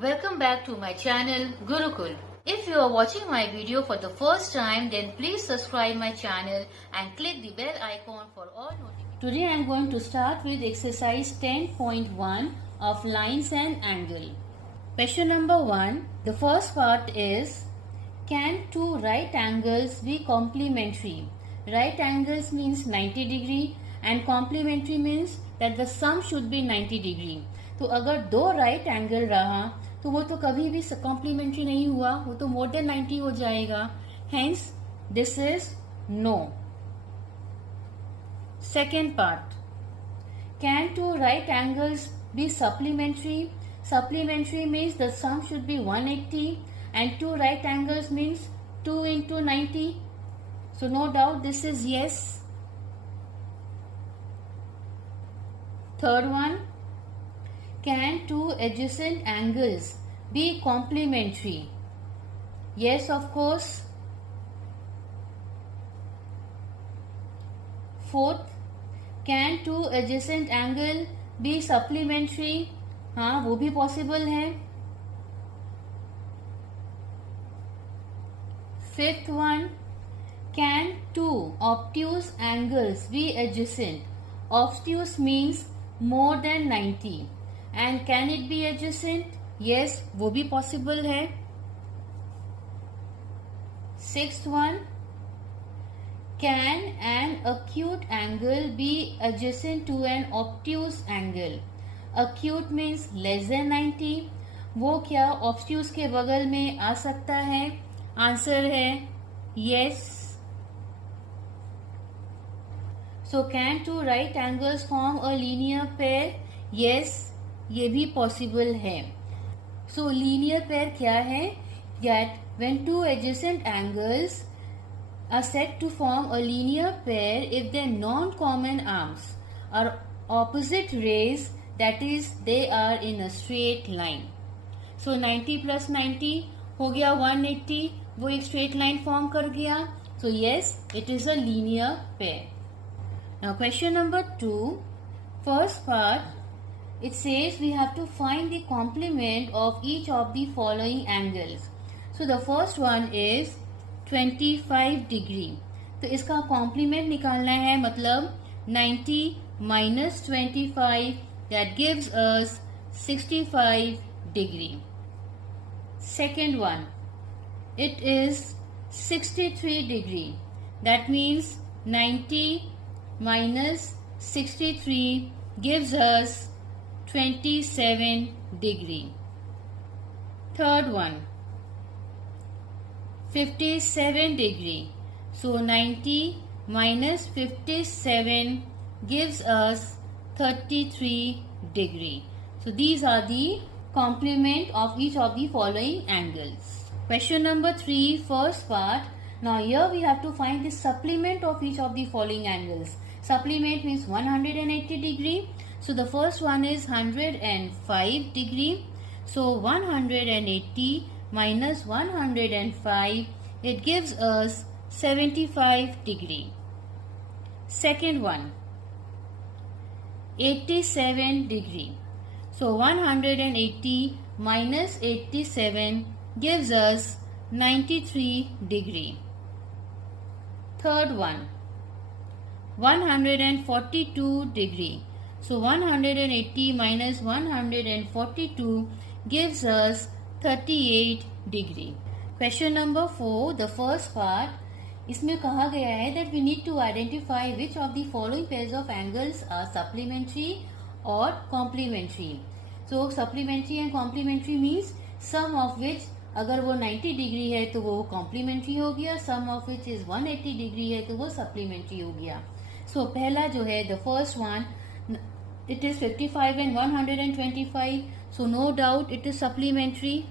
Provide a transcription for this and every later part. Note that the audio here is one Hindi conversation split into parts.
Welcome back to my channel Gurukul. If you are watching my video for the first time, then please subscribe my channel and click the bell icon for all notifications. Today I am going to start with exercise 10.1 of lines and angle. Question number 1. The first part is, can two right angles be complementary? Right angles means 90 degree and complementary means that the sum should be 90 degree. तो अगर दो राइट एंगल रहा तो वो तो कभी भी कॉम्प्लीमेंट्री नहीं हुआ, वो तो मोर देन 90 हो जाएगा. Hence this is no. Second part, can two right angles be supplementary? Supplementary means the sum should be 180 and two right angles means 2 into 90. So no doubt this is yes. Third one, can two adjacent angles be complementary? Yes, of course. Fourth, can two adjacent angle be supplementary? हाँ, वो भी पॉसिबल है. Fifth one, can two obtuse angles be adjacent? Obtuse means more than 90 and can it be adjacent? Yes, वो भी पॉसिबल है. Sixth one, can an acute angle be adjacent to an obtuse angle? Acute means less than 90. वो क्या obtuse के बगल में आ सकता है? आंसर है yes. So can two right angles form a linear pair? Yes, ये भी possible है. So linear pair क्या है? That when two adjacent angles are said to form a linear pair if their non-common arms are opposite rays, that is they are in a straight line. So 90 plus 90 हो गया 180, वो एक straight line form कर गया. So yes, it is a linear pair. Now question number 2, first part, it says we have to find the complement of each of the following angles. So the first one is 25 degree. तो इसका complement निकालना है, मतलब 90 minus 25, that gives us 65 degree. Second one, it is 63 degree. That means 90 minus 63 gives us 27 degree. Third one, 57 degree. So 90 minus 57 gives us 33 degree. So these are the complement of each of the following angles. Question number 3, first part. Now here we have to find the supplement of each of the following angles. Supplement means 180 degree. So the first one is 105 degree. So 180 minus 105, it gives us 75 degree. Second one, 87 degree. So 180 minus 87 gives us 93 degree. Third one, 142 degree. So 180 minus 142 gives us 38 degree. Question number 4, the first part, इसमें कहा गया है that we need to identify which of the following pairs of angles are supplementary or complementary. So supplementary and complementary means sum of which अगर वो 90 डिग्री है तो वो complementary हो गया, sum of which is 180 degree है तो वो supplementary हो गया. So पहला जो है the first one, it is 55 and 125. So no doubt it is supplementary.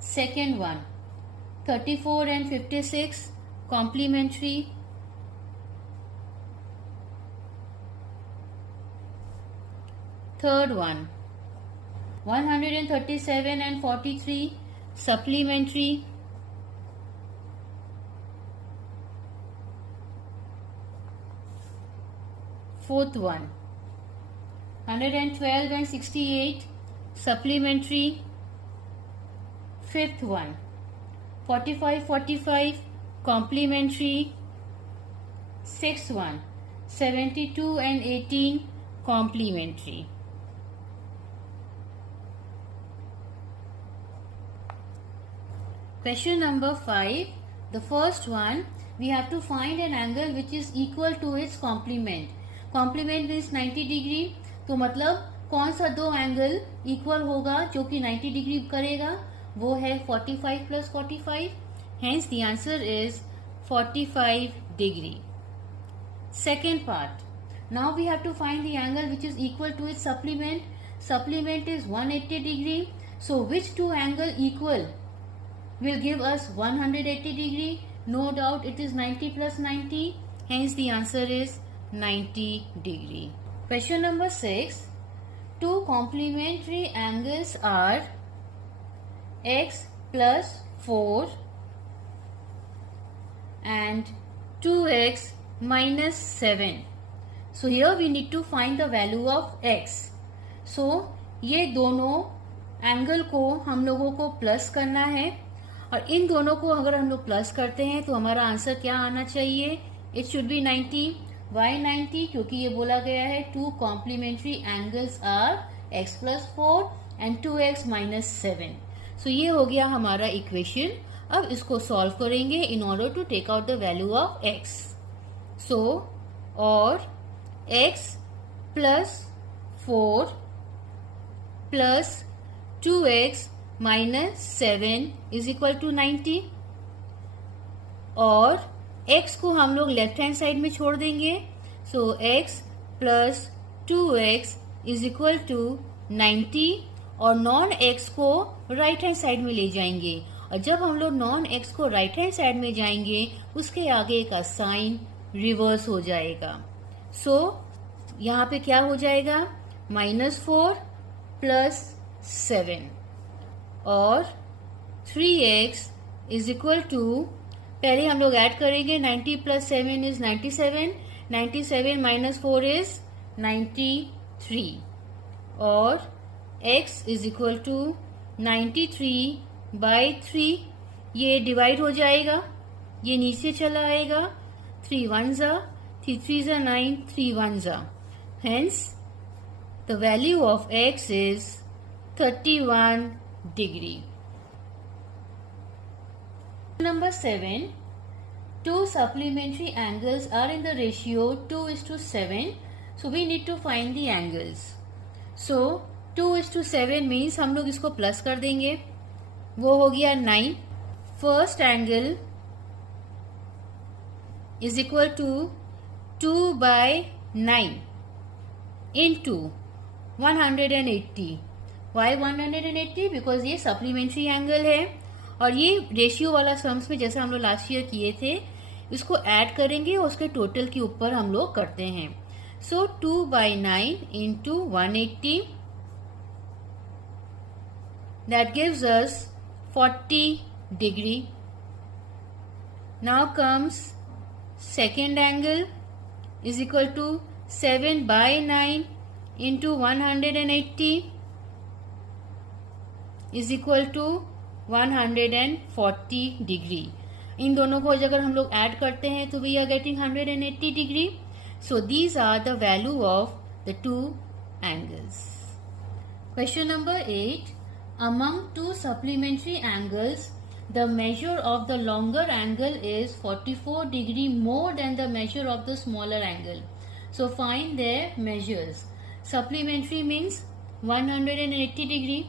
Second one, 34 and 56, complementary. Third one, 137 and 43, supplementary. fourth one. 112 and 68 supplementary, fifth one. 45 complementary, sixth one. 72 and 18 complementary. Question number 5. The first one, we have to find an angle which is equal to its complement. Complement means 90 degree. तो मतलब कौन सा दो एंगल इक्वल होगा जो कि 90 डिग्री करेगा, वो है 45 plus 45. Hence the answer is 45 degree. Second part. Now we have to find the angle which is equal to its supplement. Supplement is 180 degree. So which two angle equal will give us 180 degree? No doubt it is 90 plus 90. Hence the answer is 90 degree. Question number 6. Two complementary angles are x plus 4 and 2x minus 7. So here we need to find the value of x. So ये दोनों एंगल को हम लोगों को प्लस करना है, और इन दोनों को अगर हम लोग प्लस करते हैं तो हमारा आंसर क्या आना चाहिए? It should be 90. वाई 90? क्योंकि ये बोला गया है two complementary angles are x plus 4 and 2x minus 7. So ये हो गया हमारा इक्वेशन. अब इसको सॉल्व करेंगे in order to take out the value of x. So और x plus 4 plus 2x minus 7 is equal to 90, और x को हम लोग लेफ्ट हैंड साइड में छोड़ देंगे. So x plus 2x is equal to 90, और नॉन x को राइट हैंड साइड में ले जाएंगे, और जब हम लोग नॉन x को राइट हैंड साइड में जाएंगे उसके आगे का साइन रिवर्स हो जाएगा. सो यहाँ पे क्या हो जाएगा? -4 प्लस 7 और 3x इज इक्वल टू, पहले हम लोग ऐड करेंगे. 90 प्लस 7 इज 97. 97 माइनस 4 इज 93, और x is equal to 93 by 3. ये डिवाइड हो जाएगा, ये नीचे चला आएगा. 3 1 जा, 3 3 जा 9, 3 1 जा. Hence the value of x is 31 degree. Number 7. Two supplementary angles are in the ratio 2:7. So we need to find the angles. So 2:7 means हम लोग इसको प्लस कर देंगे, वो हो गया 9. First angle is equal to 2/9 into 180. Why 180? Because ये सप्लीमेंट्री एंगल है, और ये रेशियो वाला सम्स में जैसा हम लोग लास्ट ईयर किए थे, इसको ऐड करेंगे और उसके टोटल के ऊपर हम लोग करते हैं. सो 2/9 into 180, that gives us 40 degree. Now comes second angle is equal to 7/9 into 180 is equal to 140 degree. इन दोनों को अगर हम लोग ऐड करते हैं तो we are getting 180 degree. So these are the value of the two angles. Question number 8. Among two supplementary angles, the measure of the longer angle is 44 degree more than the measure of the smaller angle. So find their measures. Supplementary means 180 degree.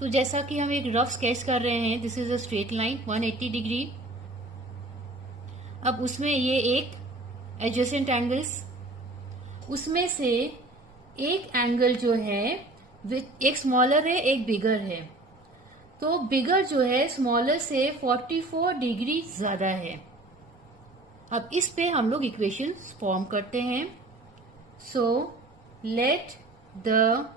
तो जैसा कि हम एक रफ स्केच कर रहे हैं, this is a straight line 180 degree. अब उसमें ये एक एडजेसेंट एंगल्स, उसमें से एक एंगल जो है एक स्मॉलर है एक बिगर है. तो बिगर जो है स्मॉलर से 44 डिग्री ज्यादा है. अब इस पे हम लोग इक्वेशन फॉर्म करते हैं. So let the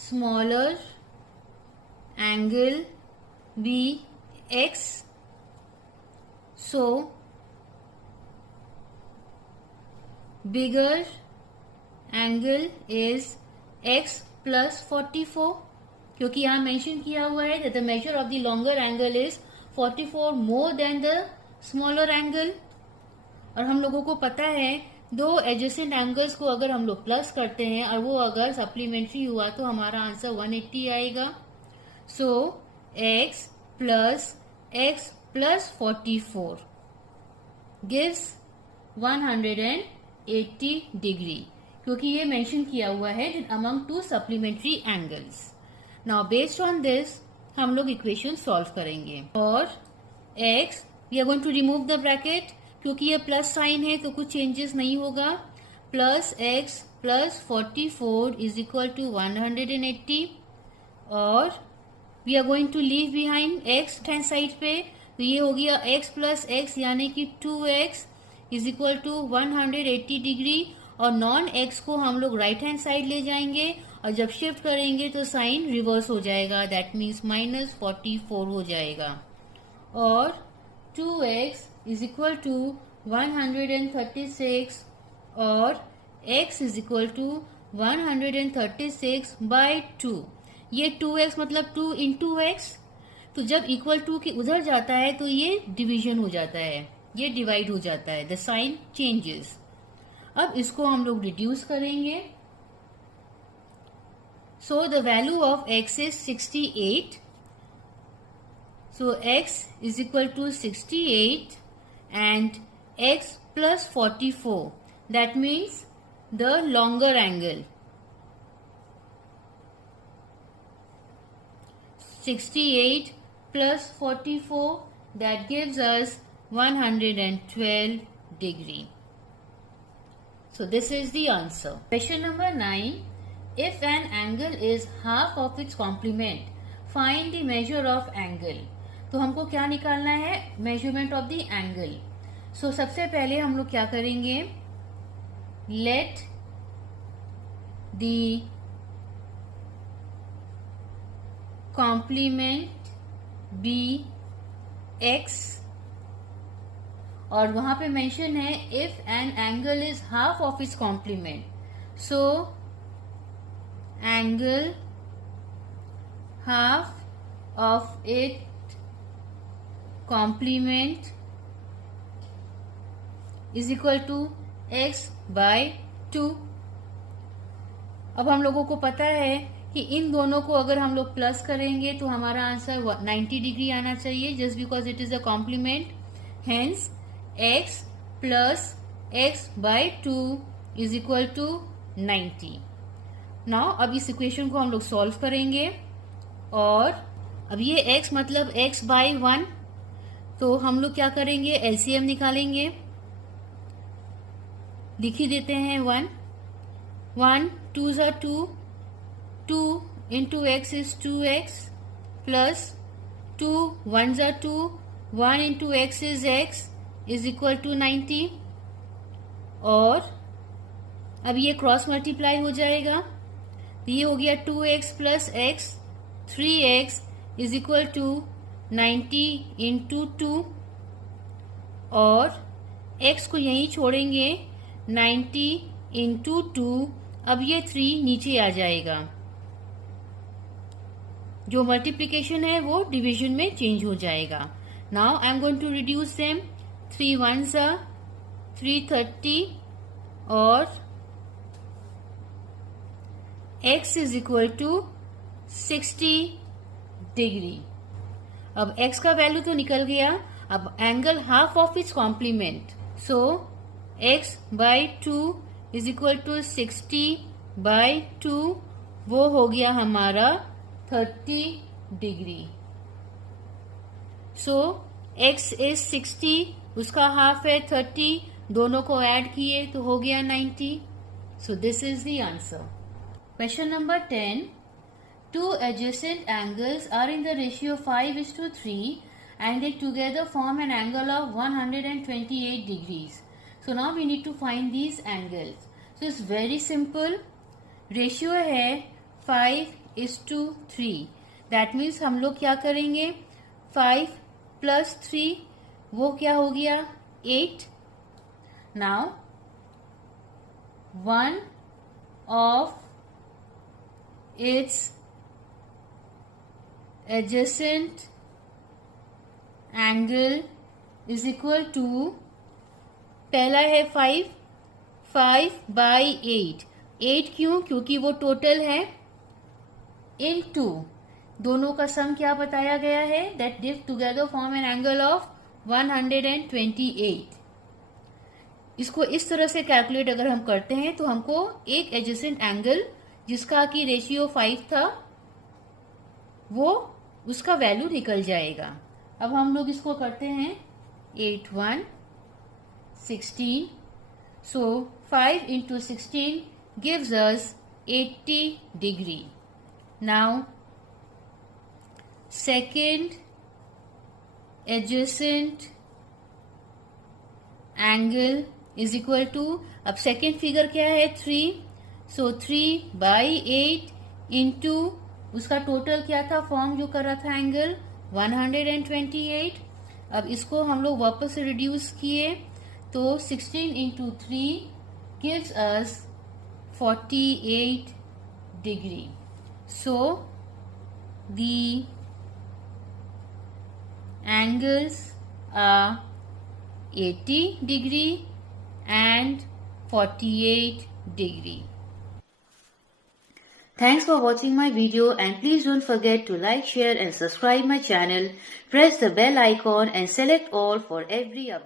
smaller angle be x. So bigger angle is x plus 44, क्योंकि यहाँ मेंशन किया हुआ है that the measure of the longer angle is 44 more than the smaller angle। और हम लोगों को पता है दो एडजेसेंट एंगल्स को अगर हम लोग प्लस करते हैं और वो अगर सप्लीमेंट्री हुआ तो हमारा आंसर 180 आएगा। So x plus 44 gives 180 degree, क्योंकि ये मेंशन किया हुआ है among two supplementary angles. Now based on this हम लोग इक्वेशन सॉल्व करेंगे। और x we are going to remove the bracket, क्योंकि ये प्लस साइन है तो कुछ चेंजेस नहीं होगा। Plus x plus 44 is equal to 180 और we are going to leave behind x hand side पे, तो ये हो गया x प्लस x यानी कि 2x is equal to 180 degree. और नॉन x को हम लोग राइट हैंड साइड ले जाएंगे और जब शिफ्ट करेंगे तो साइन रिवर्स हो जाएगा, दैट मीन्स माइनस 44 हो जाएगा। और 2x इज इक्वल टू 136 और x is equal to 136 by 2। ये 2x मतलब 2 इंटू एक्स, तो जब इक्वल टू के उधर जाता है तो ये डिवीजन हो जाता है, ये डिवाइड हो जाता है, द साइन चेंजेस। अब इसको हम लोग रिड्यूस करेंगे। So the value of x is 68। So x is equal to 68 and x plus 44, that means the longer angle। 68 plus 44, that gives us 112 degree। So this is the answer। Question number 9, if an angle is half of its complement, find the measure of angle। तो हमको क्या निकालना है? Measurement of the angle. So सबसे पहले हम लोग क्या करेंगे? Let the complement be x, और वहां पे मेंशन है if an angle is half of its complement, so angle half of it complement is equal to x by 2। अब हम लोगों को पता है कि इन दोनों को अगर हम लोग प्लस करेंगे तो हमारा आंसर 90 डिग्री आना चाहिए, just because it is a complement. Hence x plus x by 2 is equal to 90। Now अब इस इक्वेशन को हम लोग सॉल्व करेंगे और अब ये x मतलब x बाय 1, तो हम लोग क्या करेंगे? एलसीएम निकालेंगे। लिख ही देते हैं 1 2 ज़ा 2, 2 into x is 2x plus 2 1 ज़ा 2, 1 into x is x is equal to 90। और अब ये क्रॉस मल्टीप्लाई हो जाएगा, ये हो गया 2x plus x, 3x is equal to 90 into 2 और x को यहीं छोड़ेंगे 90 इंटू 2। अब ये 3 नीचे आ जाएगा, जो मल्टीप्लीकेशन है वो डिवीजन में चेंज हो जाएगा। Now I am going to reduce them. 3 1 ज़ा 330 और x is equal to 60 degree. अब x का वैल्यू तो निकल गया, अब angle half of its complement, so x by 2 is equal to 60 by 2, वो हो गया हमारा 30 डिग्री। सो x इज 60, उसका हाफ है 30, दोनों को ऐड किए तो हो गया 90। So this is the answer. Question number 10, two adjacent angles are in the ratio 5:3 and they together form an angle of 128 degrees. So now we need to find these angles. So it's very simple. Ratio है 5:3. That means हम लोग क्या करेंगे? 5 plus 3 वो क्या हो गया? 8. Now one of its adjacent angle is equal to, पहला है 5/8. 8 क्यों? क्योंकि वो टोटल है, into दोनों का सम क्या बताया गया है, that these together form an angle of 128. इसको इस तरह से कैलकुलेट अगर हम करते हैं तो हमको एक एडजेसेंट एंगल जिसका कि रेशियो 5 था वो उसका वैल्यू निकल जाएगा. अब हम लोग इसको करते हैं 8 1 16. सो 5 into 16 gives us 80 degree. Now second adjacent angle is equal to, अब सेकेंड फिगर क्या है 3. सो 3/8 इंटू उसका टोटल क्या था, फॉर्म जो कर रहा था एंगल 128. अब इसको हम लोग वापस से रिड्यूस किए तो 16 into 3 gives us 48 degree. So the angles are 80 degree and 48 degree. Thanks for watching my video, and please don't forget to like, share and subscribe my channel. Press the bell icon and select all for every update.